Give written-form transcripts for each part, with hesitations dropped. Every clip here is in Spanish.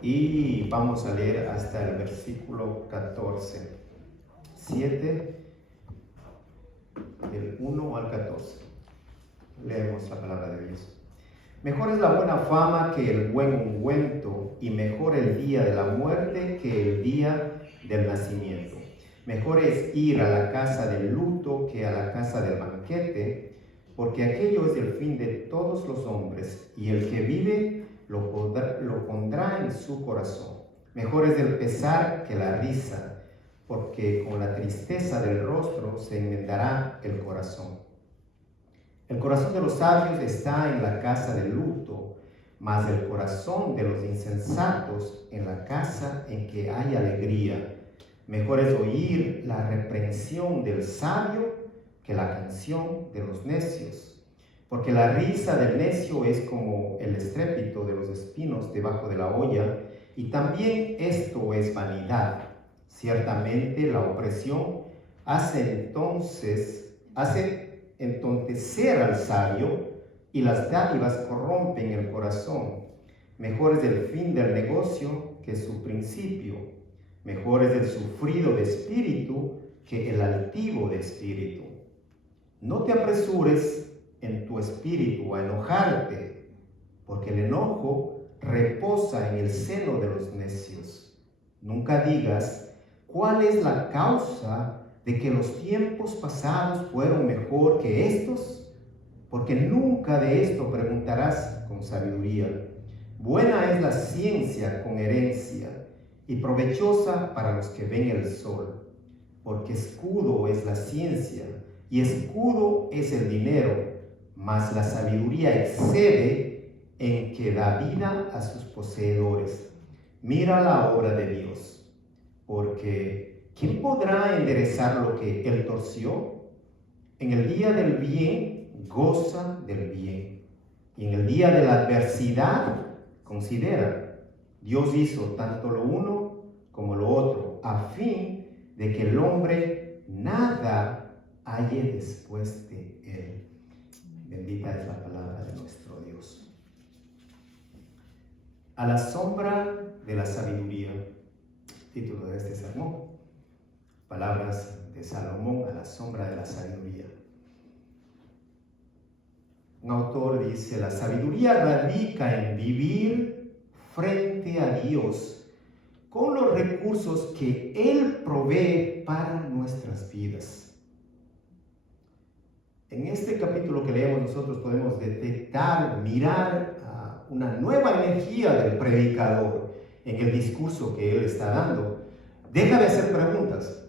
y vamos a leer hasta el versículo 14. 7, del 1 al 14. Leemos la palabra de Dios. Mejor es la buena fama que el buen ungüento, y mejor el día de la muerte que el día del nacimiento. Mejor es ir a la casa del luto que a la casa del banquete, porque aquello es el fin de todos los hombres, y el que vive lo pondrá en su corazón. Mejor es el pesar que la risa, porque con la tristeza del rostro se enmendará el corazón. El corazón de los sabios está en la casa del luto, mas el corazón de los insensatos en la casa en que hay alegría. Mejor es oír la reprensión del sabio que la canción de los necios, porque la risa del necio es como el estrépito de los espinos debajo de la olla, y también esto es vanidad. Ciertamente la opresión hace entontecer al sabio, y las dádivas corrompen el corazón. Mejor es el fin del negocio que su principio. Mejor es el sufrido de espíritu que el altivo de espíritu. No te apresures en tu espíritu a enojarte, porque el enojo reposa en el seno de los necios. Nunca digas, ¿cuál es la causa de que los tiempos pasados fueron mejor que estos? Porque nunca de esto preguntarás con sabiduría. Buena es la ciencia con herencia, y provechosa para los que ven el sol, porque escudo es la ciencia, y escudo es el dinero, mas la sabiduría excede en que da vida a sus poseedores. Mira la obra de Dios, porque ¿quién podrá enderezar lo que él torció? En el día del bien, goza del bien, y en el día de la adversidad, considera. Dios hizo tanto lo uno como lo otro, a fin de que el hombre nada halle después de él. Bendita es la palabra de nuestro Dios. A la sombra de la sabiduría, título de este sermón. Palabras de Salomón, a la sombra de la sabiduría. Un autor dice, la sabiduría radica en vivir frente a Dios con los recursos que Él provee para nuestras vidas. En este capítulo que leemos nosotros podemos detectar, mirar una nueva energía del predicador en el discurso que él está dando. Deja de hacer preguntas.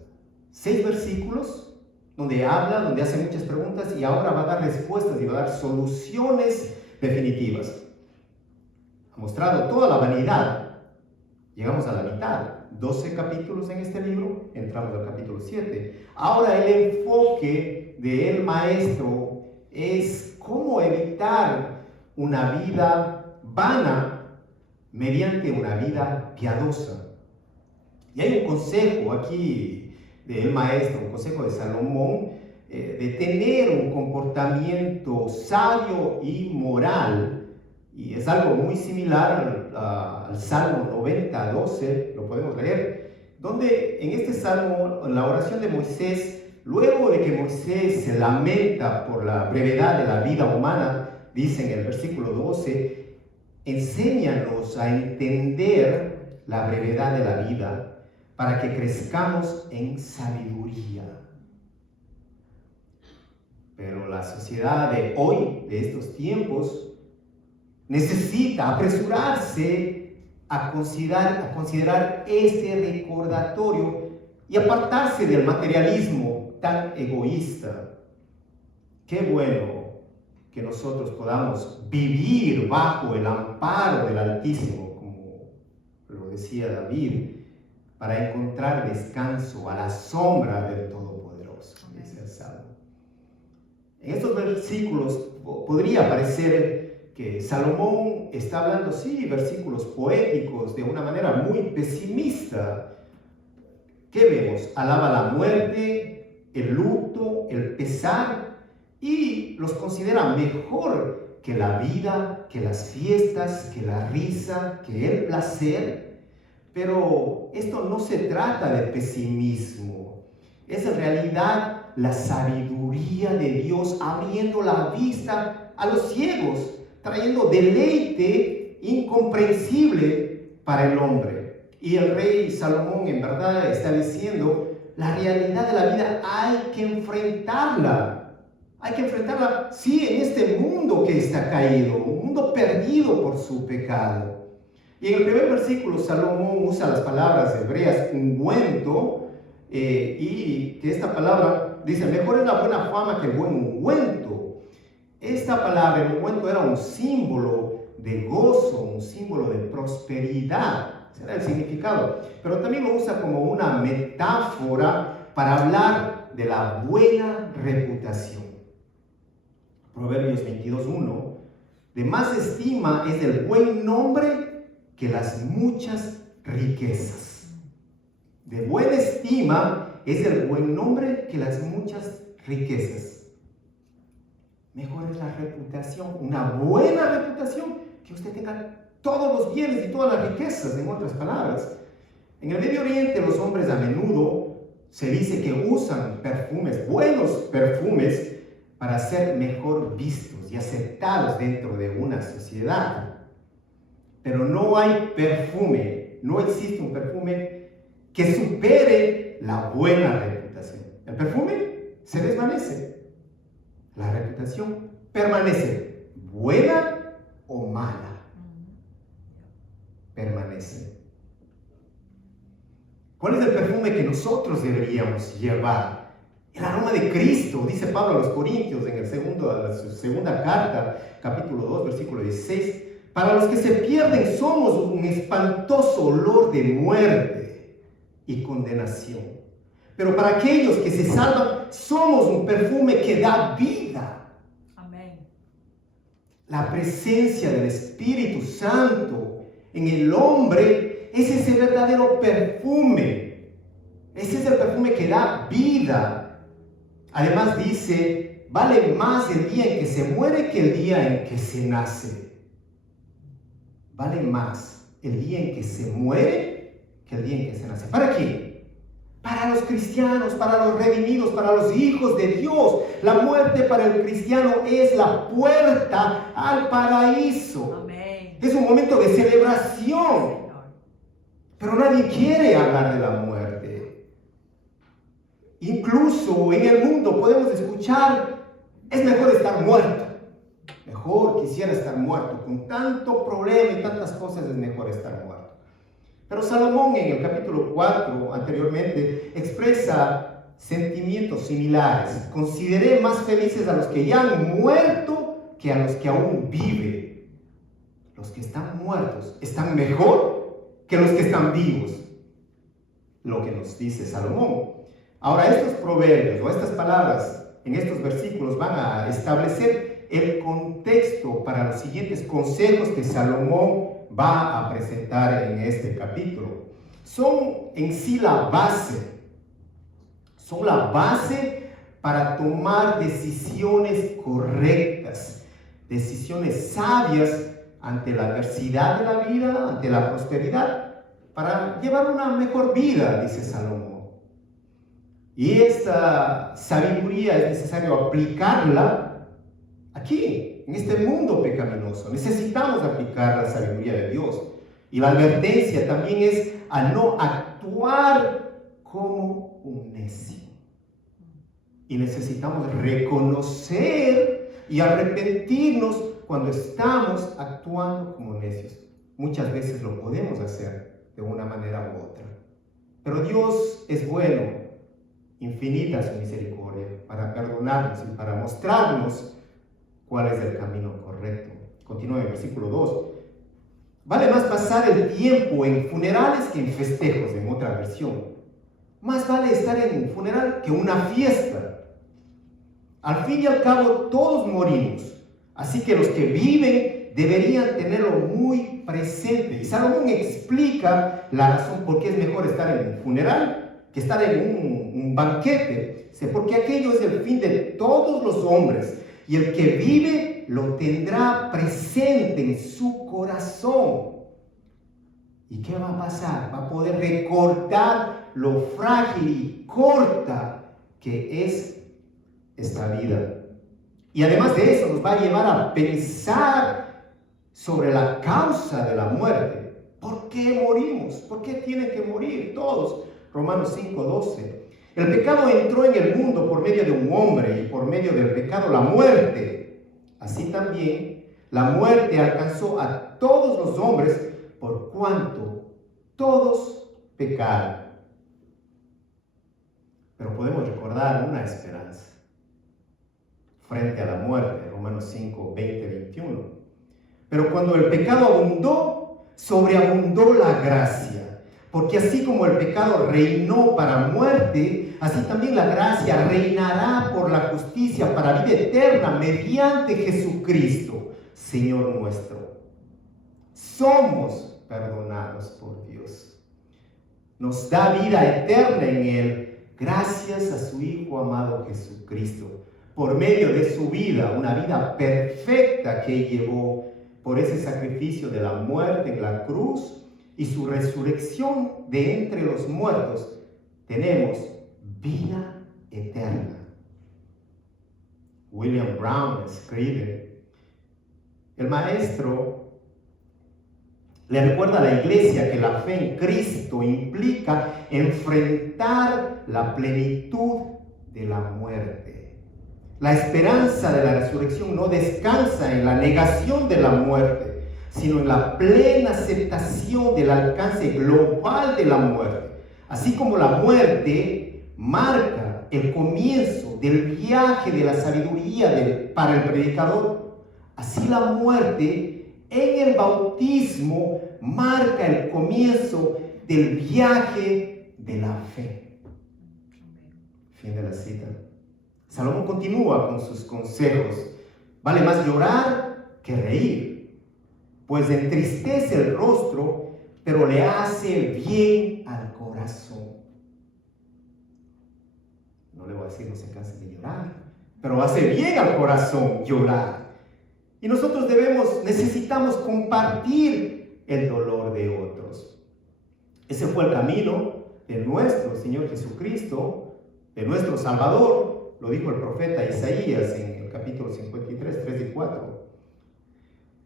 6 versículos donde habla, donde hace muchas preguntas, y ahora va a dar respuestas y va a dar soluciones definitivas. Ha mostrado toda la vanidad. Llegamos a la mitad, 12 capítulos en este libro, entramos al capítulo 7. Ahora el enfoque del maestro es cómo evitar una vida vana mediante una vida piadosa. Y hay un consejo aquí del maestro, un consejo de Salomón, de tener un comportamiento sabio y moral. Y es algo muy similar al Salmo 90, 12, lo podemos leer, donde en este Salmo, en la oración de Moisés, luego de que Moisés se lamenta por la brevedad de la vida humana, dice en el versículo 12, enséñanos a entender la brevedad de la vida para que crezcamos en sabiduría. Pero la sociedad de hoy, de estos tiempos, necesita apresurarse a considerar este recordatorio y apartarse del materialismo tan egoísta. Qué bueno que nosotros podamos vivir bajo el amparo del Altísimo, como lo decía David, para encontrar descanso a la sombra del Todopoderoso, dice el Salmo. En estos versículos podría parecer que Salomón está hablando, sí, versículos poéticos de una manera muy pesimista. ¿Qué vemos? Alaba la muerte, el luto, el pesar, y los considera mejor que la vida que las fiestas, que la risa, que el placer. Pero esto no se trata de pesimismo. Es en realidad la sabiduría de Dios abriendo la vista a los ciegos, trayendo deleite incomprensible para el hombre. Y el rey Salomón en verdad está diciendo, la realidad de la vida hay que enfrentarla. Hay que enfrentarla, sí, en este mundo que está caído, un mundo perdido por su pecado. Y en el primer versículo Salomón usa las palabras hebreas ungüento, y que esta palabra dice, mejor es la buena fama que el buen ungüento. Esta palabra, el ungüento, era un símbolo de gozo, un símbolo de prosperidad. Ese era el significado. Pero también lo usa como una metáfora para hablar de la buena reputación. Proverbios 22:1, de más estima es el buen nombre que las muchas riquezas. De buena estima es el buen nombre que las muchas riquezas. Mejor es la reputación, una buena reputación, que usted tenga todos los bienes y todas las riquezas, en otras palabras. En el Medio Oriente los hombres a menudo se dice que usan perfumes, buenos perfumes, para ser mejor vistos y aceptados dentro de una sociedad. Pero no hay perfume, no existe un perfume que supere la buena reputación. El perfume se desvanece, la reputación permanece, buena o mala, permanece. ¿Cuál es el perfume que nosotros deberíamos llevar? El aroma de Cristo, dice Pablo a los Corintios en su segunda carta, capítulo 2, versículo 16. Para los que se pierden somos un espantoso olor de muerte y condenación. Pero para aquellos que se salvan somos un perfume que da vida. Amén. La presencia del Espíritu Santo en el hombre es ese verdadero perfume. Ese es el perfume que da vida. Además dice, vale más el día en que se muere que el día en que se nace. Vale más el día en que se muere que el día en que se nace. ¿Para quién? Para los cristianos, para los redimidos, para los hijos de Dios. La muerte para el cristiano es la puerta al paraíso. Amén. Es un momento de celebración. Pero nadie quiere hablar de la muerte. Incluso en el mundo podemos escuchar, es mejor estar muerto. Mejor quisiera estar muerto. Con tanto problema y tantas cosas es mejor estar muerto. Pero Salomón en el capítulo 4 anteriormente expresa sentimientos similares. Consideré más felices a los que ya han muerto que a los que aún viven. Los que están muertos están mejor que los que están vivos. Lo que nos dice Salomón. Ahora, estos proverbios o estas palabras en estos versículos van a establecer el contexto para los siguientes consejos que Salomón va a presentar en este capítulo. Son en sí la base. Son la base para tomar decisiones correctas, decisiones sabias ante la adversidad de la vida, ante la prosperidad, para llevar una mejor vida, dice Salomón. Y esta sabiduría es necesario aplicarla aquí, en este mundo pecaminoso. Necesitamos aplicar la sabiduría de Dios. Y la advertencia también es a no actuar como un necio. Y necesitamos reconocer y arrepentirnos cuando estamos actuando como necios. Muchas veces lo podemos hacer de una manera u otra. Pero Dios es bueno. Infinita su misericordia para perdonarnos y para mostrarnos cuál es el camino correcto. Continúa en el versículo 2. Vale más pasar el tiempo en funerales que en festejos, en otra versión. Más vale estar en un funeral que una fiesta. Al fin y al cabo todos morimos, así que los que viven deberían tenerlo muy presente. Y Salomón explica la razón por qué es mejor estar en un funeral que estar en un banquete, porque aquello es el fin de todos los hombres, y el que vive lo tendrá presente en su corazón. ¿Y qué va a pasar? Va a poder recordar lo frágil y corta que es esta vida. Y además de eso nos va a llevar a pensar sobre la causa de la muerte. ¿Por qué morimos? ¿Por qué tienen que morir todos? Romanos 5:12. El pecado entró en el mundo por medio de un hombre y por medio del pecado la muerte. Así también la muerte alcanzó a todos los hombres por cuanto todos pecaron. Pero podemos recordar una esperanza frente a la muerte, Romanos 5, 20, 21. Pero cuando el pecado abundó, sobreabundó la gracia. Porque así como el pecado reinó para muerte, así también la gracia reinará por la justicia para vida eterna mediante Jesucristo, Señor nuestro. Somos perdonados por Dios. Nos da vida eterna en Él, gracias a su Hijo amado Jesucristo, por medio de su vida, una vida perfecta que llevó por ese sacrificio de la muerte en la cruz y su resurrección de entre los muertos, tenemos vida eterna. William Brown escribe, el maestro le recuerda a la iglesia que la fe en Cristo implica enfrentar la plenitud de la muerte. La esperanza de la resurrección no descansa en la negación de la muerte, sino en la plena aceptación del alcance global de la muerte. Así como la muerte marca el comienzo del viaje de la sabiduría para el predicador, así la muerte en el bautismo marca el comienzo del viaje de la fe. Fin de la cita. Salomón continúa con sus consejos. Vale más llorar que reír, pues entristece el rostro, pero le hace bien al corazón. No le voy a decir no se canse de llorar, pero hace bien al corazón llorar. Y nosotros necesitamos compartir el dolor de otros. Ese fue el camino de nuestro Señor Jesucristo, de nuestro Salvador. Lo dijo el profeta Isaías en el capítulo 53, 3 y 4.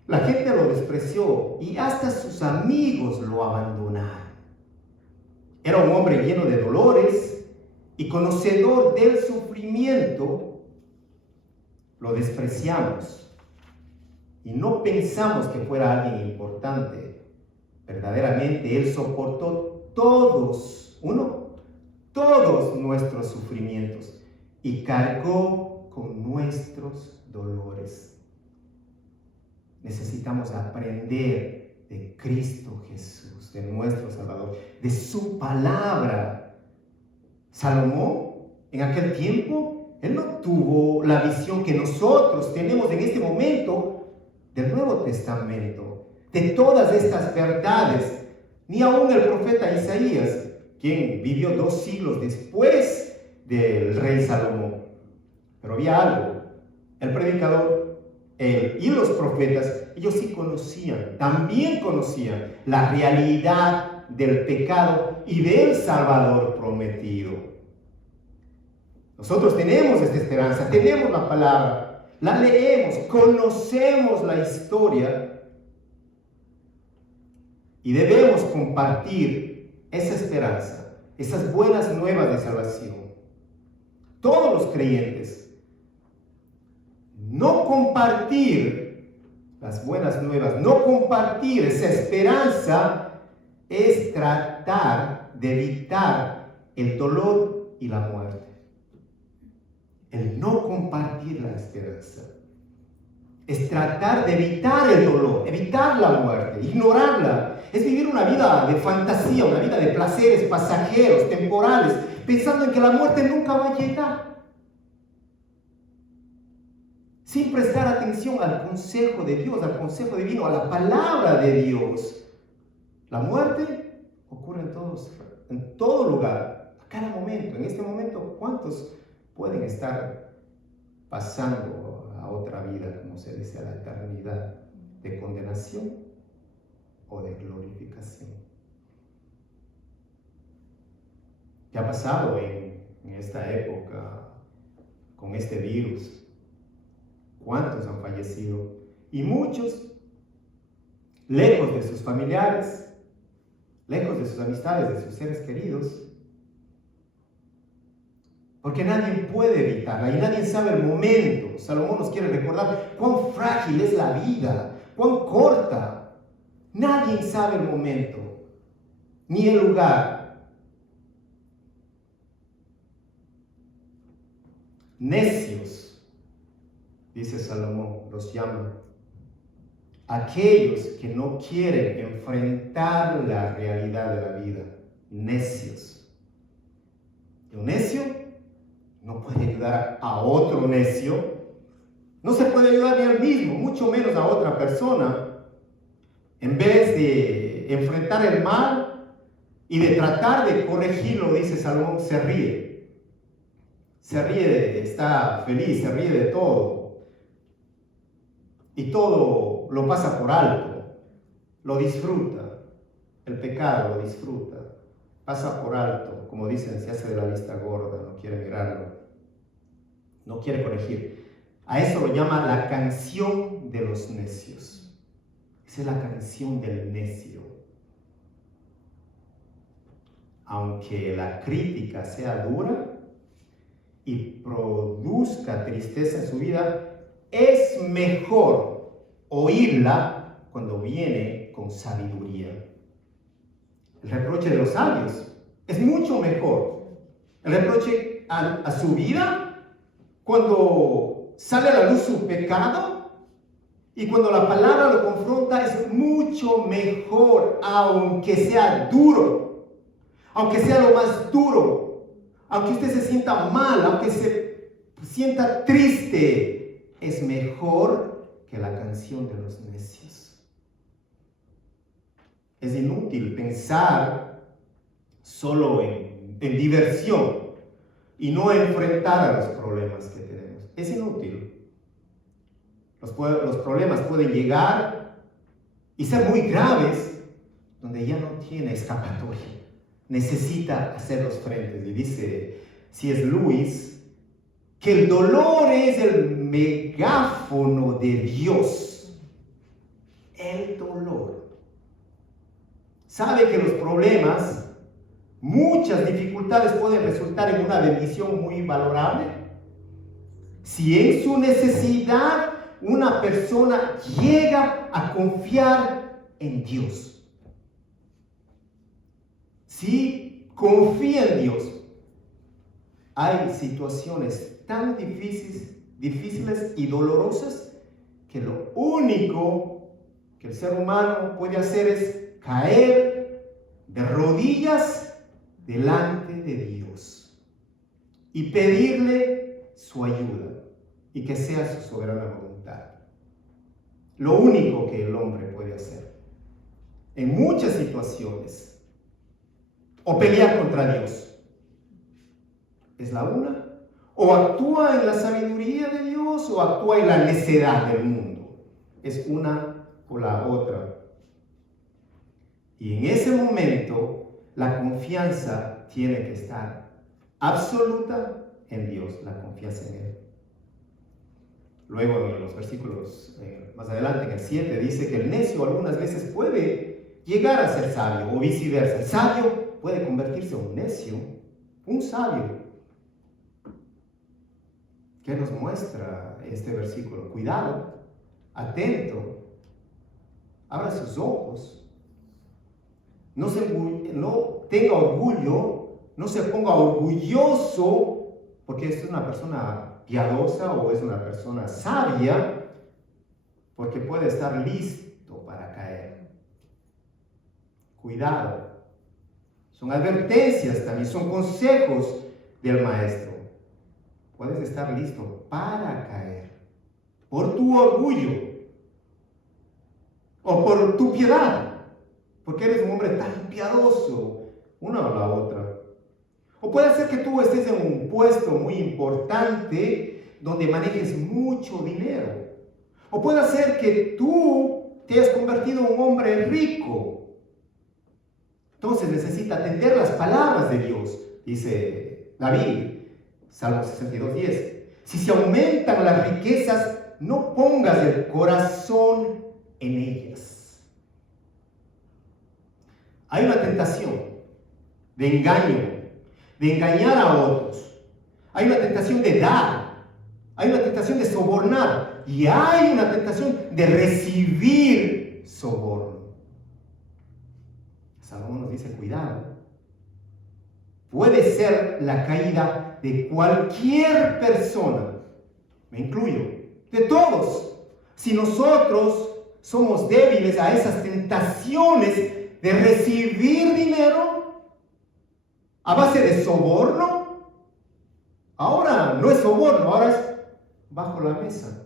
La gente lo despreció y hasta sus amigos lo abandonaron. Era un hombre lleno de dolores y conocedor del sufrimiento. Lo despreciamos y no pensamos que fuera alguien importante. Verdaderamente, Él soportó todos nuestros sufrimientos y cargó con nuestros dolores. Necesitamos aprender de Cristo Jesús, de nuestro Salvador, de su palabra. Salomón, en aquel tiempo, él no tuvo la visión que nosotros tenemos en este momento del Nuevo Testamento, de todas estas verdades, ni aún el profeta Isaías, quien vivió 2 siglos después del rey Salomón. Pero había algo, el predicador, él y los profetas, ellos sí también conocían la realidad del pecado y del Salvador prometido. Nosotros tenemos esta esperanza, tenemos la palabra, la leemos, conocemos la historia y debemos compartir esa esperanza, esas buenas nuevas de salvación. Todos los creyentes. No compartir las buenas nuevas, no compartir esa esperanza es tratar de evitar el dolor y la muerte. El no compartir la esperanza es tratar de evitar el dolor, evitar la muerte, ignorarla. Es vivir una vida de fantasía, una vida de placeres pasajeros, temporales, pensando en que la muerte nunca va a llegar, sin prestar atención al consejo de Dios, al consejo divino, a la palabra de Dios. La muerte ocurre en todo lugar, a cada momento. En este momento, ¿cuántos pueden estar pasando a otra vida, como se dice, a la eternidad de condenación o de glorificación. ¿Qué ha pasado en esta época con este virus? ¿Cuántos han fallecido? Y muchos, lejos de sus familiares, lejos de sus amistades, de sus seres queridos, porque nadie puede evitarla y nadie sabe el momento. Salomón nos quiere recordar cuán frágil es la vida, cuán corta. Nadie sabe el momento, ni el lugar. Necios, dice Salomón, los llama. Aquellos que no quieren enfrentar la realidad de la vida. Necios. Y un necio no puede ayudar a otro necio. No se puede ayudar ni al mismo, mucho menos a otra persona. En vez de enfrentar el mal y de tratar de corregirlo, dice Salomón, se ríe. Se ríe, está feliz, se ríe de todo. Y todo lo pasa por alto. Lo disfruta. El pecado lo disfruta. Pasa por alto, como dicen, se hace de la vista gorda, no quiere mirarlo, no quiere corregir. A eso lo llama la canción de los necios. Esa es la canción del necio. Aunque la crítica sea dura y produzca tristeza en su vida, es mejor oírla cuando viene con sabiduría. El reproche de los sabios es mucho mejor. El reproche a su vida, cuando sale a la luz su pecado y cuando la palabra lo confronta, es mucho mejor, aunque sea duro, aunque sea lo más duro, aunque usted se sienta mal, aunque se sienta triste, es mejor que la canción de los necios. Es inútil pensar solo en diversión y no enfrentar a los problemas que tenemos. Es inútil. Los problemas pueden llegar y ser muy graves, donde ya no tiene escapatoria. Necesita hacer los frentes. Y dice C.S. Lewis que el dolor es el megáfono de Dios. El dolor. Sabe que los problemas, muchas dificultades pueden resultar en una bendición muy valorable. Si en su necesidad una persona llega a confiar en Dios. Si confía en Dios, hay situaciones tan difíciles y dolorosas que lo único que el ser humano puede hacer es caer de rodillas delante de Dios y pedirle su ayuda y que sea su soberana voluntad. Lo único que el hombre puede hacer en muchas situaciones, o pelear contra Dios, es la una, o actúa en la sabiduría de Dios o actúa en la necedad del mundo. Es una o la otra. Y en ese momento, la confianza tiene que estar absoluta en Dios, la confianza en Él. Luego en los versículos más adelante, en el 7, dice que el necio algunas veces puede llegar a ser sabio o viceversa. El sabio puede convertirse en un necio, un sabio. ¿Qué nos muestra este versículo? Cuidado, atento, abra sus ojos. No tenga orgullo, no se ponga orgulloso porque es una persona piadosa o es una persona sabia, porque puede estar listo para caer. Cuidado. Son advertencias también, son consejos del maestro. Puedes estar listo para caer por tu orgullo o por tu piedad. Porque eres un hombre tan piadoso, una o la otra. O puede ser que tú estés en un puesto muy importante donde manejes mucho dinero. O puede ser que tú te hayas convertido en un hombre rico. Entonces necesita atender las palabras de Dios, dice David, Salmo 62:10. Si se aumentan las riquezas, no pongas el corazón en ellas. Hay una tentación de engaño, de engañar a otros. Hay una tentación de dar. Hay una tentación de sobornar. Y hay una tentación de recibir soborno. Salomón nos dice, cuidado. Puede ser la caída de cualquier persona. Me incluyo. De todos. Si nosotros somos débiles a esas tentaciones de recibir dinero a base de soborno, ahora no es soborno, ahora es bajo la mesa.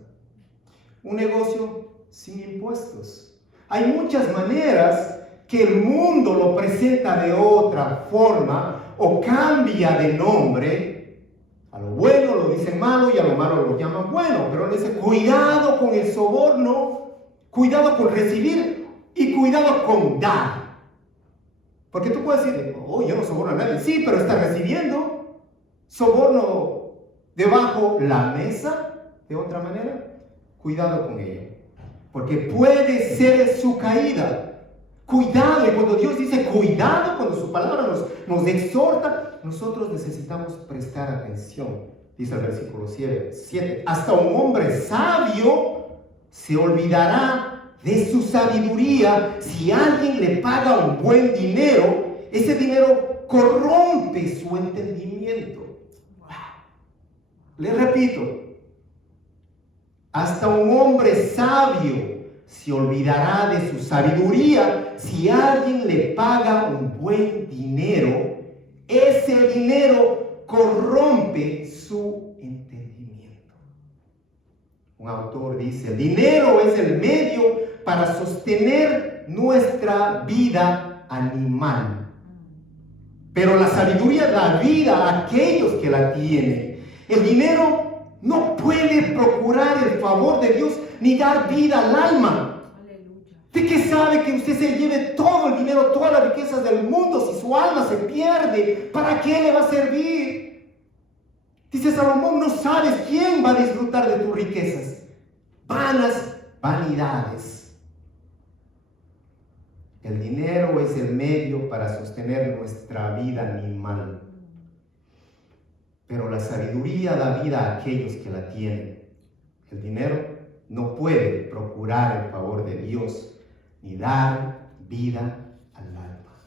Un negocio sin impuestos. Hay muchas maneras que el mundo lo presenta de otra forma o cambia de nombre. A lo bueno lo dicen malo y a lo malo lo llaman bueno, pero dice cuidado con el soborno, cuidado con recibir y cuidado con dar. Porque tú puedes decir, oh, yo no soborno a nadie. Sí, pero está recibiendo soborno debajo la mesa, de otra manera. Cuidado con ello, porque puede ser su caída. Cuidado, y cuando Dios dice cuidado, cuando su palabra nos exhorta, nosotros necesitamos prestar atención. Dice el versículo 7, hasta un hombre sabio se olvidará de su sabiduría. Si alguien le paga un buen dinero, ese dinero corrompe su entendimiento. Le repito, hasta un hombre sabio se olvidará de su sabiduría. Si alguien le paga un buen dinero, ese dinero corrompe su entendimiento. Un autor dice, el dinero es el medio para sostener nuestra vida animal, pero la sabiduría da vida a aquellos que la tienen. El dinero no puede procurar el favor de Dios ni dar vida al alma. Aleluya. ¿De qué sabe que usted se lleve todo el dinero, todas las riquezas del mundo si su alma se pierde? ¿Para qué le va a servir? Dice Salomón, no sabes quién va a disfrutar de tus riquezas. Vanas vanidades. El dinero es el medio para sostener nuestra vida animal. Pero la sabiduría da vida a aquellos que la tienen. El dinero no puede procurar el favor de Dios ni dar vida al alma.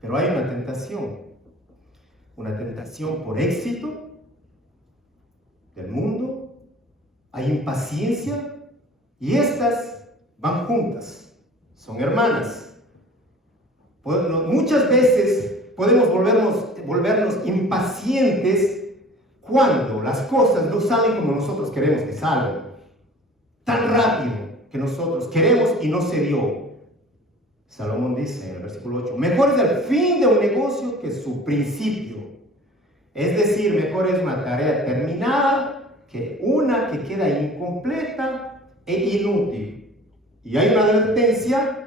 Pero hay una tentación por éxito del mundo, hay impaciencia y estas van juntas, son hermanas. Muchas veces podemos volvernos impacientes cuando las cosas no salen como nosotros queremos que salgan, tan rápido que nosotros queremos y no se dio. Salomón dice en el versículo 8, mejor es el fin de un negocio que su principio. Es decir, mejor es una tarea terminada que una que queda incompleta e inútil. Y hay una advertencia.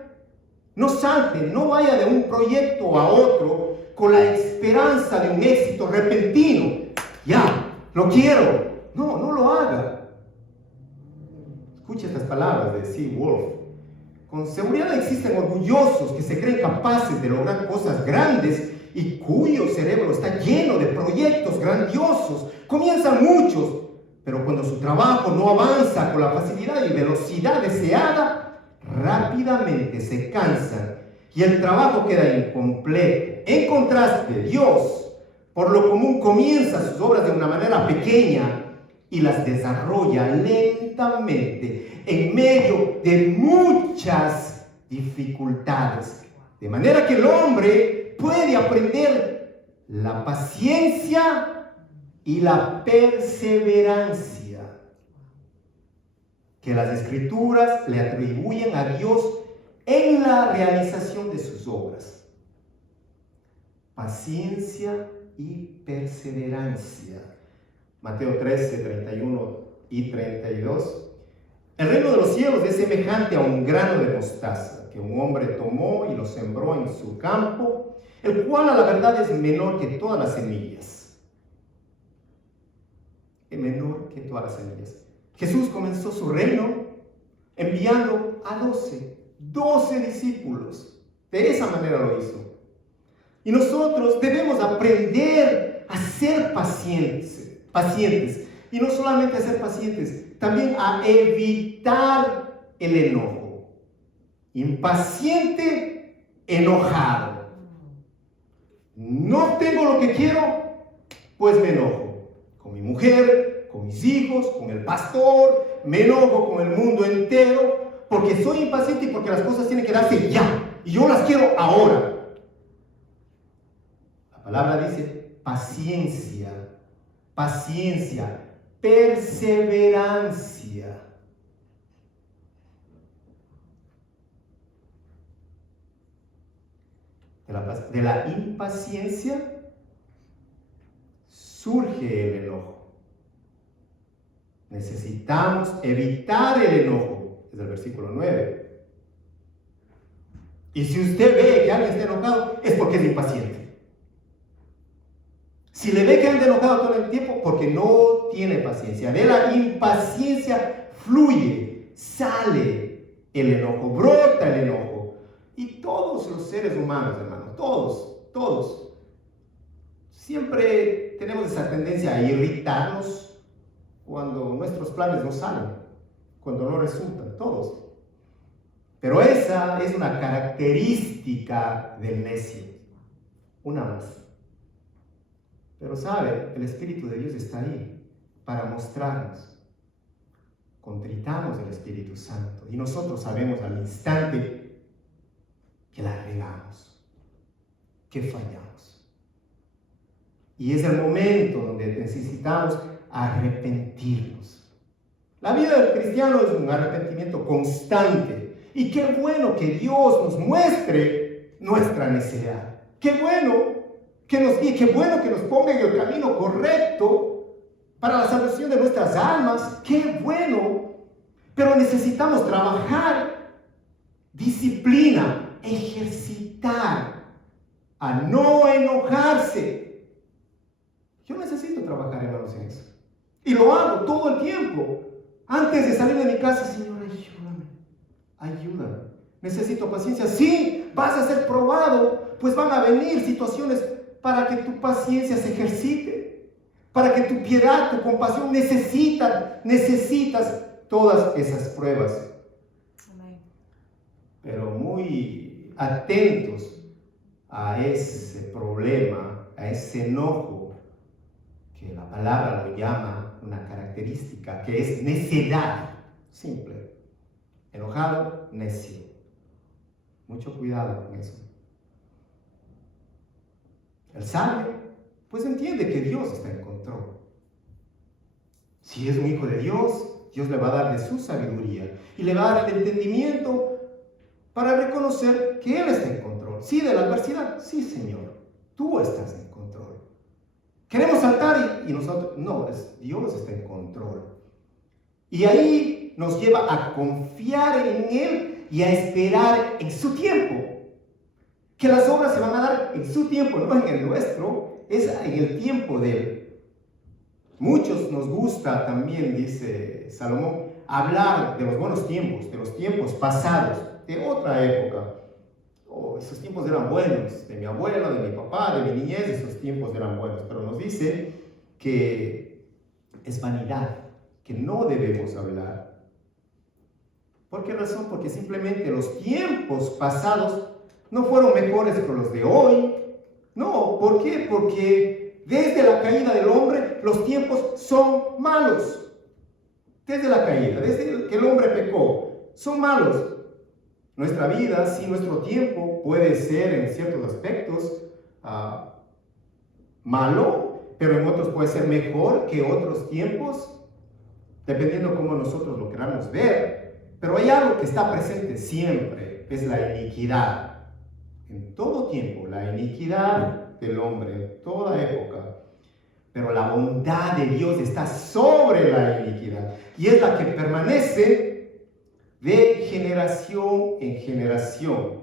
No salte, no vaya de un proyecto a otro con la esperanza de un éxito repentino. Ya, lo quiero. No, no lo haga. Escuche estas palabras de C. Wolf. Con seguridad existen orgullosos que se creen capaces de lograr cosas grandes y cuyo cerebro está lleno de proyectos grandiosos. Comienzan muchos, pero cuando su trabajo no avanza con la facilidad y velocidad deseada, rápidamente se cansan y el trabajo queda incompleto. En contraste, Dios, por lo común, comienza sus obras de una manera pequeña y las desarrolla lentamente en medio de muchas dificultades. De manera que el hombre puede aprender la paciencia y la perseverancia que las Escrituras le atribuyen a Dios en la realización de sus obras. Paciencia y perseverancia. Mateo 13, 31 y 32. El reino de los cielos es semejante a un grano de mostaza que un hombre tomó y lo sembró en su campo, el cual a la verdad es menor que todas las semillas. Es menor que todas las semillas. Jesús comenzó su reino enviando a 12 discípulos. De esa manera lo hizo. Y nosotros debemos aprender a ser pacientes. Y no solamente a ser pacientes, también a evitar el enojo. Impaciente, enojado. No tengo lo que quiero, pues me enojo. Con mi mujer, con mis hijos, con el pastor, me enojo con el mundo entero, porque soy impaciente y porque las cosas tienen que darse ya. Y yo las quiero ahora. La palabra dice paciencia, perseverancia. De la impaciencia surge el enojo. Necesitamos evitar el enojo. Es el versículo 9. Y si usted ve que alguien está enojado, es porque es impaciente. Si le ve que anda enojado todo el tiempo, porque no tiene paciencia. De la impaciencia fluye, sale el enojo, brota el enojo. Y todos los seres humanos, hermanos, todos, siempre tenemos esa tendencia a irritarnos cuando nuestros planes no salen, cuando no resultan, todos. Pero esa es una característica del necio, una más. Pero sabe, el Espíritu de Dios está ahí para mostrarnos. Contritamos el Espíritu Santo y nosotros sabemos al instante que la regamos, que fallamos. Y es el momento donde necesitamos arrepentirnos. La vida del cristiano es un arrepentimiento constante. Y qué bueno que Dios nos muestre nuestra necedad. Qué bueno que nos guíe, qué bueno que nos ponga en el camino correcto para la salvación de nuestras almas. Qué bueno. Pero necesitamos trabajar, disciplina, ejercitar a no enojarse. Yo necesito trabajar, hermanos, en eso. Y lo hago todo el tiempo. Antes de salir de mi casa, Señor, ayúdame. Necesito paciencia. Sí, vas a ser probado, pues van a venir situaciones para que tu paciencia se ejercite, para que tu piedad, tu compasión necesitas todas esas pruebas. Amén. Pero muy atentos a ese problema, a ese enojo, que la palabra lo llama una característica, que es necedad, simple. Enojado, necio. Mucho cuidado con eso. El sabio, pues entiende que Dios está en control. Si es un hijo de Dios, Dios le va a dar de su sabiduría y le va a dar el entendimiento para reconocer que Él está en control. Sí, de la adversidad, sí, Señor, tú estás en control. Queremos saltar y nosotros, no, Dios está en control. Y ahí nos lleva a confiar en Él y a esperar en su tiempo. Que las obras se van a dar en su tiempo, no en el nuestro, es en el tiempo de Él. Muchos nos gusta también, dice Salomón, hablar de los buenos tiempos, de los tiempos pasados, de otra época. Oh, esos tiempos eran buenos, de mi abuelo, de mi papá, de mi niñez, esos tiempos eran buenos. Pero nos dice que es vanidad, que no debemos hablar. ¿Por qué razón? Porque simplemente los tiempos pasados no fueron mejores que los de hoy. No, ¿por qué? Porque desde la caída del hombre, los tiempos son malos. Desde la caída, desde que el hombre pecó, son malos. Nuestra vida, sí, nuestro tiempo puede ser en ciertos aspectos malo, pero en otros puede ser mejor que otros tiempos, dependiendo cómo nosotros lo queramos ver. Pero hay algo que está presente siempre, es la iniquidad. En todo tiempo, la iniquidad del hombre, en toda época. pero la bondad de Dios está sobre la iniquidad y es la que permanece de generación en generación.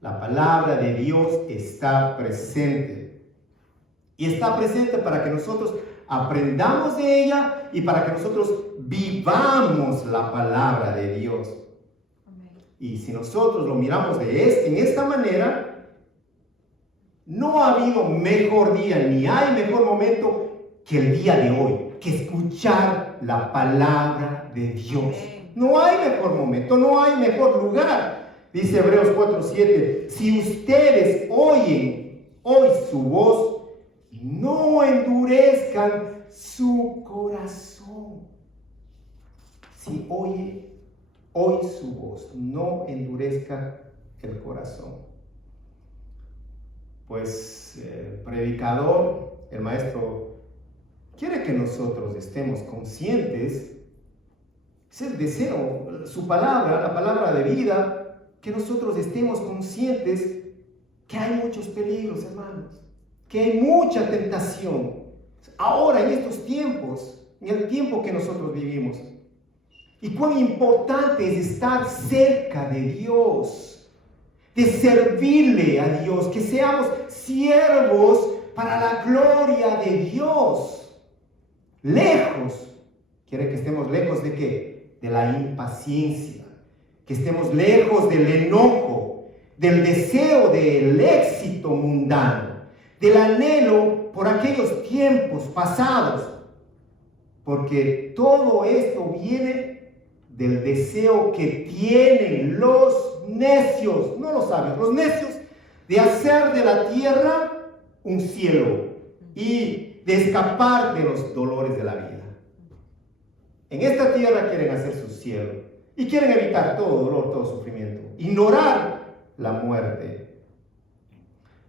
La palabra de Dios está presente y está presente para que nosotros aprendamos de ella y para que nosotros vivamos la palabra de Dios. Y si nosotros lo miramos en esta manera, no ha habido mejor día ni hay mejor momento que el día de hoy, que escuchar la palabra de Dios. No hay mejor momento, no hay mejor lugar. Dice Hebreos 4:7, si ustedes oyen hoy su voz, no endurezcan su corazón. Si oye hoy su voz, no endurezca el corazón. Pues el predicador, el maestro, quiere que nosotros estemos conscientes, es el deseo, su palabra, la palabra de vida, que nosotros estemos conscientes que hay muchos peligros, hermanos, que hay mucha tentación, ahora en estos tiempos, en el tiempo que nosotros vivimos, y cuán importante es estar cerca de Dios, de servirle a Dios, que seamos siervos para la gloria de Dios. Lejos, quiere que estemos lejos de ¿qué? De la impaciencia, que estemos lejos del enojo, del deseo del éxito mundano, del anhelo por aquellos tiempos pasados, porque todo esto viene del deseo que tienen los necios, no los sabios, los necios, de hacer de la tierra un cielo y de escapar de los dolores de la vida. En esta tierra quieren hacer su cielo y quieren evitar todo dolor, todo sufrimiento, ignorar la muerte.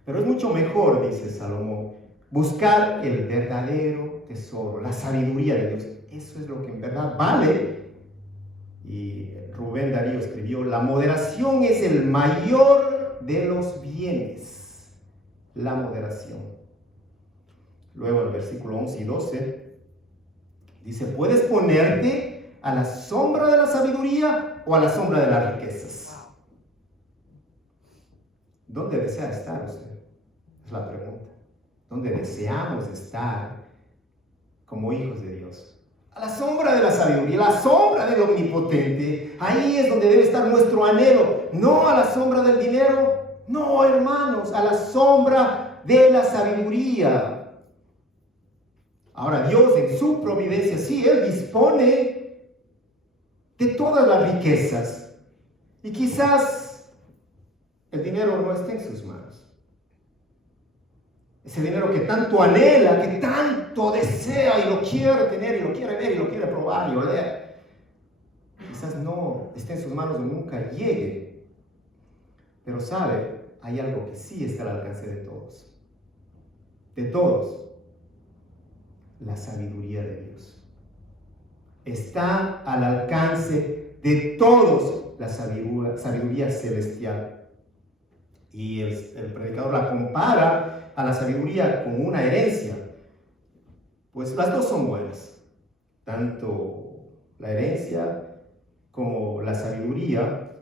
Pero es mucho mejor, dice Salomón, buscar el verdadero tesoro, la sabiduría de Dios. Eso es lo que en verdad vale. Y Rubén Darío escribió, la moderación es el mayor de los bienes. La moderación. Luego el versículo 11 y 12 dice, puedes ponerte a la sombra de la sabiduría o a la sombra de las riquezas. ¿Dónde desea estar usted? Es la pregunta. ¿Dónde deseamos estar como hijos de Dios? A la sombra de la sabiduría, la sombra del omnipotente. Ahí es donde debe estar nuestro anhelo. No a la sombra del dinero. No, hermanos, a la sombra de la sabiduría. Ahora, Dios en su providencia, sí, Él dispone de todas las riquezas. Y quizás el dinero no esté en sus manos. Ese dinero que tanto anhela, que tanto desea y lo quiere tener y lo quiere ver y lo quiere probar y oler. Quizás no esté en sus manos o nunca llegue. Pero sabe, hay algo que sí está al alcance de todos. De todos. La sabiduría de Dios. Está al alcance de todos la sabiduría celestial. Y el predicador la compara a la sabiduría con una herencia. Pues las dos son buenas. Tanto la herencia como la sabiduría.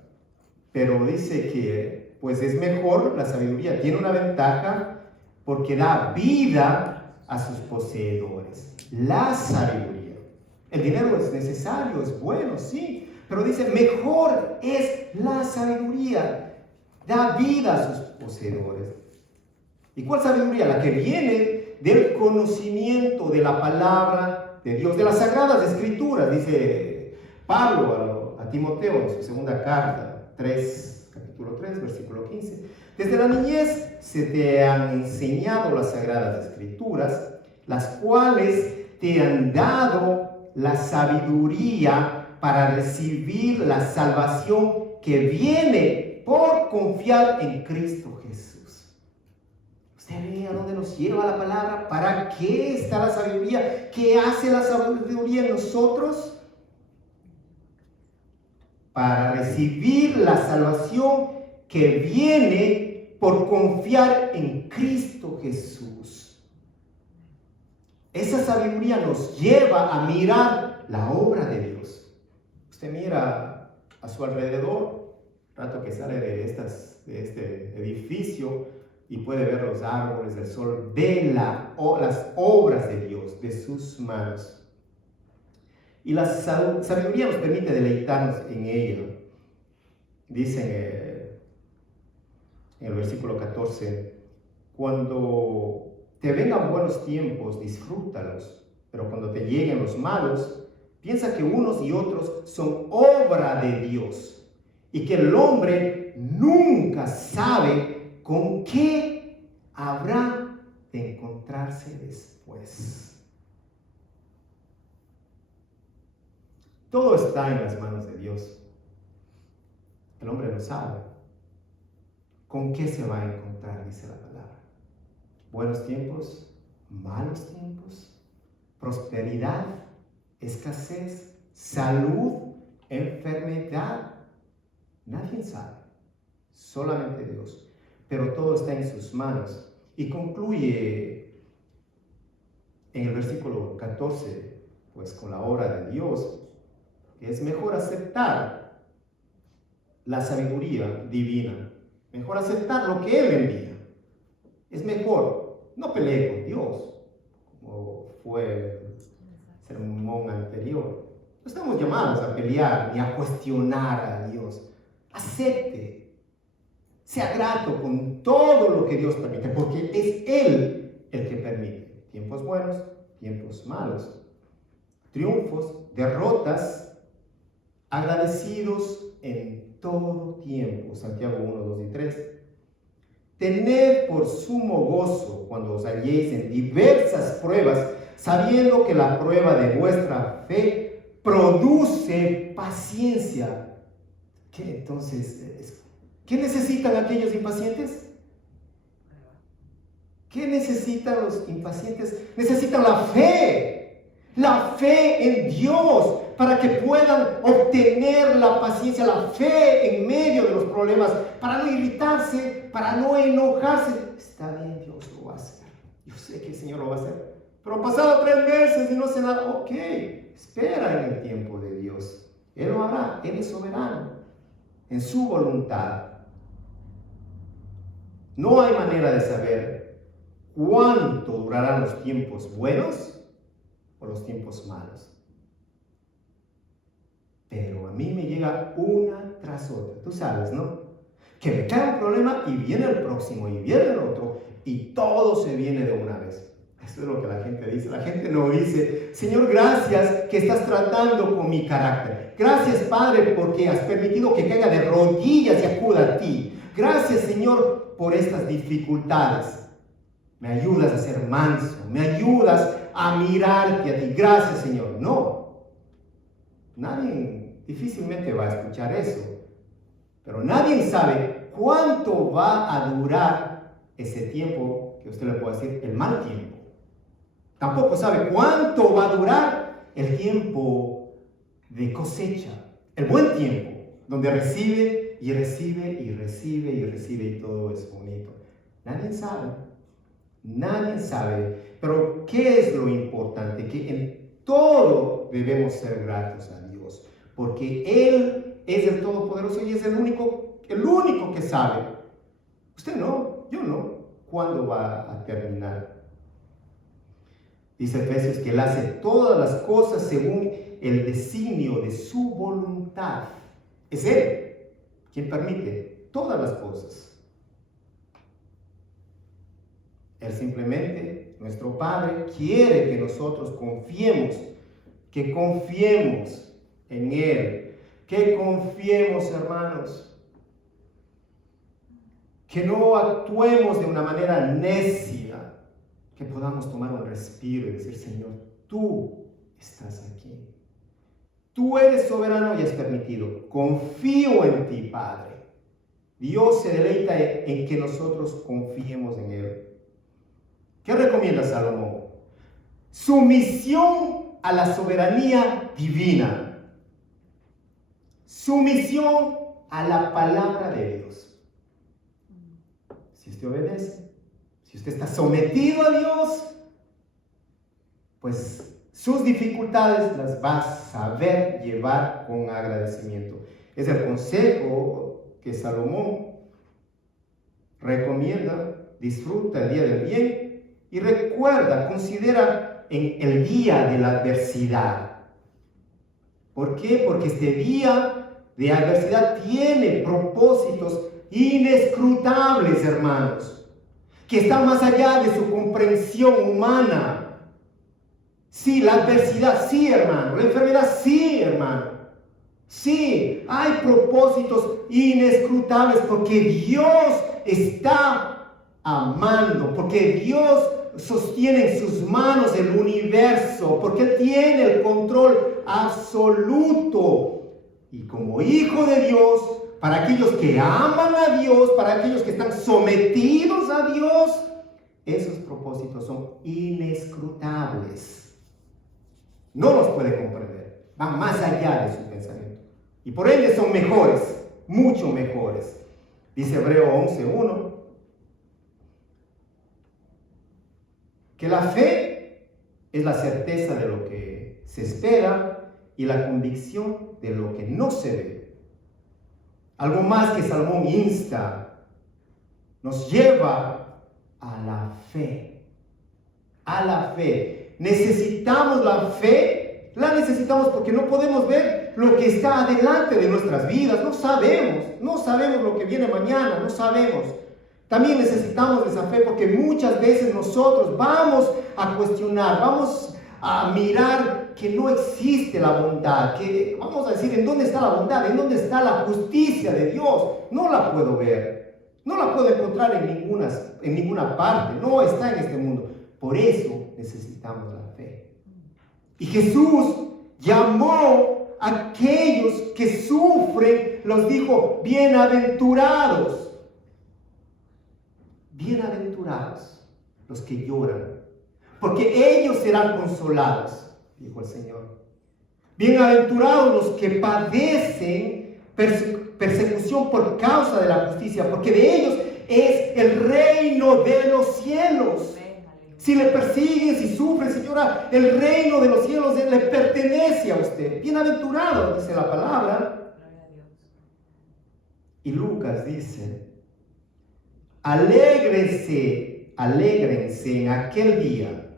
Pero dice que pues es mejor la sabiduría. Tiene una ventaja porque da vida a sus poseedores. La sabiduría. El dinero es necesario, es bueno, sí. Pero dice, mejor es la sabiduría. Da vida a sus poseedores. ¿Y cuál sabiduría? La que viene del conocimiento de la palabra de Dios, de las sagradas escrituras, dice Pablo a Timoteo en su segunda carta, capítulo 3, versículo 15. Desde la niñez se te han enseñado las sagradas escrituras, las cuales te han dado la sabiduría para recibir la salvación que viene por confiar en Cristo Jesús. ¿Usted ve a dónde nos lleva la palabra? ¿Para qué está la sabiduría? ¿Qué hace la sabiduría en nosotros? Para recibir la salvación que viene por confiar en Cristo Jesús. Esa sabiduría nos lleva a mirar la obra de Dios. Usted mira a su alrededor, rato que sale de este edificio y puede ver los árboles, el sol, ve las obras de Dios, de sus manos. Y la sabiduría nos permite deleitarnos en ella. Dice en el versículo 14, cuando te vengan buenos tiempos, disfrútalos, pero cuando te lleguen los malos, piensa que unos y otros son obra de Dios y que el hombre nunca sabe con qué habrá de encontrarse después. Todo está en las manos de Dios. El hombre no sabe con qué se va a encontrar, dice la palabra. Buenos tiempos, malos tiempos, prosperidad, escasez, salud, enfermedad. Nadie sabe, solamente Dios. Pero todo está en sus manos. Y concluye en el versículo 14, pues con la obra de Dios. Es mejor aceptar la sabiduría divina, mejor aceptar lo que Él envía. Es mejor, no pelee con Dios, como fue el sermón anterior. No estamos llamados a pelear ni a cuestionar a Dios. Acepte, sea grato con todo lo que Dios permite, porque es Él el que permite tiempos buenos, tiempos malos, triunfos, derrotas, agradecidos en todo tiempo. Santiago 1, 2 y 3. Tened por sumo gozo cuando os halléis en diversas pruebas, sabiendo que la prueba de vuestra fe produce paciencia. ¿Qué entonces? ¿Qué necesitan aquellos impacientes? ¿Qué necesitan los impacientes? Necesitan la fe en Dios, para que puedan obtener la paciencia, la fe en medio de los problemas, para no irritarse, para no enojarse. Está bien, Dios lo va a hacer. Yo sé que el Señor lo va a hacer. Pero han pasado 3 meses y no se da. Ok, espera en el tiempo de Dios. Él lo hará. Él es soberano en su voluntad. No hay manera de saber cuánto durarán los tiempos buenos o los tiempos malos. Pero a mí me llega una tras otra. Tú sabes, ¿no? Que me cae un problema y viene el próximo y viene el otro y todo se viene de una vez. Eso es lo que la gente dice. La gente no dice, Señor, gracias que estás tratando con mi carácter. Gracias, Padre, porque has permitido que caiga de rodillas y acuda a ti. Gracias, Señor, por estas dificultades. Me ayudas a ser manso. Me ayudas a mirarte a ti. Gracias, Señor. No. Nadie difícilmente va a escuchar eso. Pero nadie sabe cuánto va a durar ese tiempo, que usted le puede decir, el mal tiempo. Tampoco sabe cuánto va a durar el tiempo de cosecha, el buen tiempo, donde recibe y recibe y recibe y recibe y todo es bonito. Nadie sabe. Pero ¿qué es lo importante? Que en todo debemos ser gratos a Dios, porque Él es el Todopoderoso y es el único que sabe. Usted no, yo no. ¿Cuándo va a terminar? Dice Efesios que Él hace todas las cosas según el designio de su voluntad. Es Él quien permite todas las cosas. Él simplemente, nuestro Padre, quiere que nosotros confiemos en Él, que confiemos, hermanos. Que no actuemos de una manera necia, que podamos tomar un respiro y decir, Señor, tú estás aquí. Tú eres soberano y has permitido. Confío en ti, Padre. Dios se deleita en que nosotros confiemos en Él. ¿Qué recomienda Salomón? Sumisión a la soberanía divina. Sumisión a la palabra de Dios. Si usted obedece, si usted está sometido a Dios, pues sus dificultades las va a saber llevar con agradecimiento. Es el consejo que Salomón recomienda. Disfruta el día del bien y recuerda, considera en el día de la adversidad. ¿Por qué? Porque este día de adversidad tiene propósitos inescrutables, hermanos, que están más allá de su comprensión humana. Sí, la adversidad, sí, hermano. La enfermedad, sí, hermano. Sí, hay propósitos inescrutables porque Dios está amando, porque Dios sostiene en sus manos el universo, porque Él tiene el control absoluto. Y como hijo de Dios, para aquellos que aman a Dios, para aquellos que están sometidos a Dios, esos propósitos son inescrutables. No los puede comprender, van más allá de su pensamiento. Y por ende son mejores, mucho mejores. Dice Hebreo 11:1, que la fe es la certeza de lo que se espera y la convicción de lo que no se ve. Algo más que Salomón insta, nos lleva a la fe. A la fe. Necesitamos la fe, la necesitamos porque no podemos ver lo que está adelante de nuestras vidas. No sabemos lo que viene mañana, no sabemos. También necesitamos esa fe porque muchas veces nosotros vamos a cuestionar, vamos a mirar que no existe la bondad, que vamos a decir, ¿en dónde está la bondad? ¿En dónde está la justicia de Dios? No la puedo ver, no la puedo encontrar en ninguna parte, no está en este mundo. Por eso necesitamos la fe. Y Jesús llamó a aquellos que sufren, los dijo, bienaventurados. Bienaventurados los que lloran, porque ellos serán consolados, dijo el Señor. Bienaventurados los que padecen persecución por causa de la justicia, porque de ellos es el reino de los cielos. Si le persiguen, si sufren, señora, el reino de los cielos le pertenece a usted. Bienaventurado, dice la palabra. Y Lucas dice, alégrense en aquel día.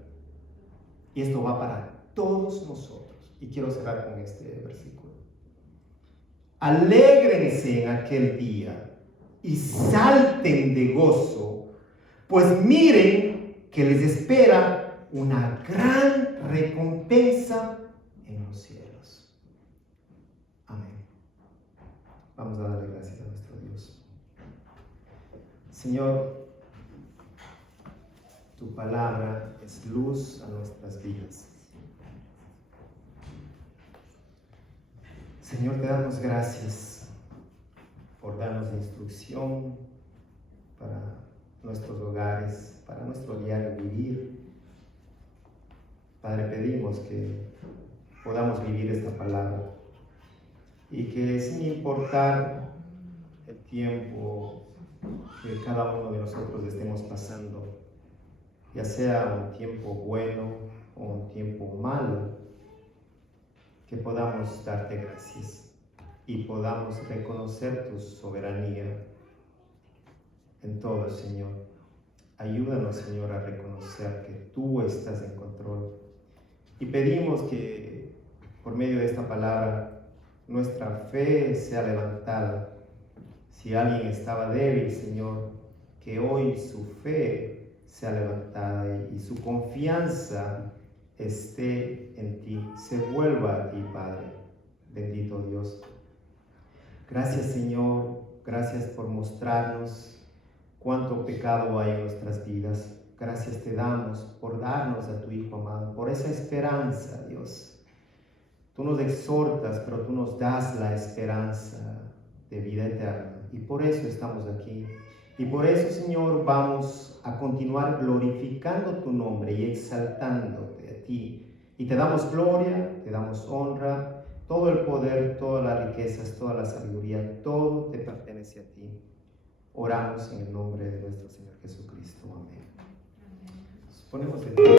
Y esto va para todos nosotros. Y quiero cerrar con este versículo. Alégrense en aquel día y salten de gozo, pues miren que les espera una gran recompensa en los cielos. Amén. Vamos a darle gracias a nuestro Dios. Señor, tu palabra es luz a nuestras vidas. Señor, te damos gracias por darnos instrucción para nuestros hogares, para nuestro diario vivir. Padre, pedimos que podamos vivir esta palabra y que sin importar el tiempo que cada uno de nosotros estemos pasando, ya sea un tiempo bueno o un tiempo malo, que podamos darte gracias y podamos reconocer tu soberanía en todo, Señor. Ayúdanos, Señor, a reconocer que tú estás en control. Y pedimos que por medio de esta palabra nuestra fe sea levantada. Si alguien estaba débil, Señor, que hoy su fe sea levantada y su confianza esté en ti, se vuelva a ti, Padre. Bendito Dios. Gracias, Señor, gracias por mostrarnos cuánto pecado hay en nuestras vidas. Gracias te damos por darnos a tu Hijo amado, por esa esperanza, Dios. Tú nos exhortas, pero tú nos das la esperanza de vida eterna. Y por eso estamos aquí. Y por eso, Señor, vamos a continuar glorificando tu nombre y exaltándote a ti. Y te damos gloria, te damos honra, todo el poder, todas las riquezas, toda la sabiduría, todo te pertenece a ti. Oramos en el nombre de nuestro Señor Jesucristo. Amén. Nos ponemos de pie.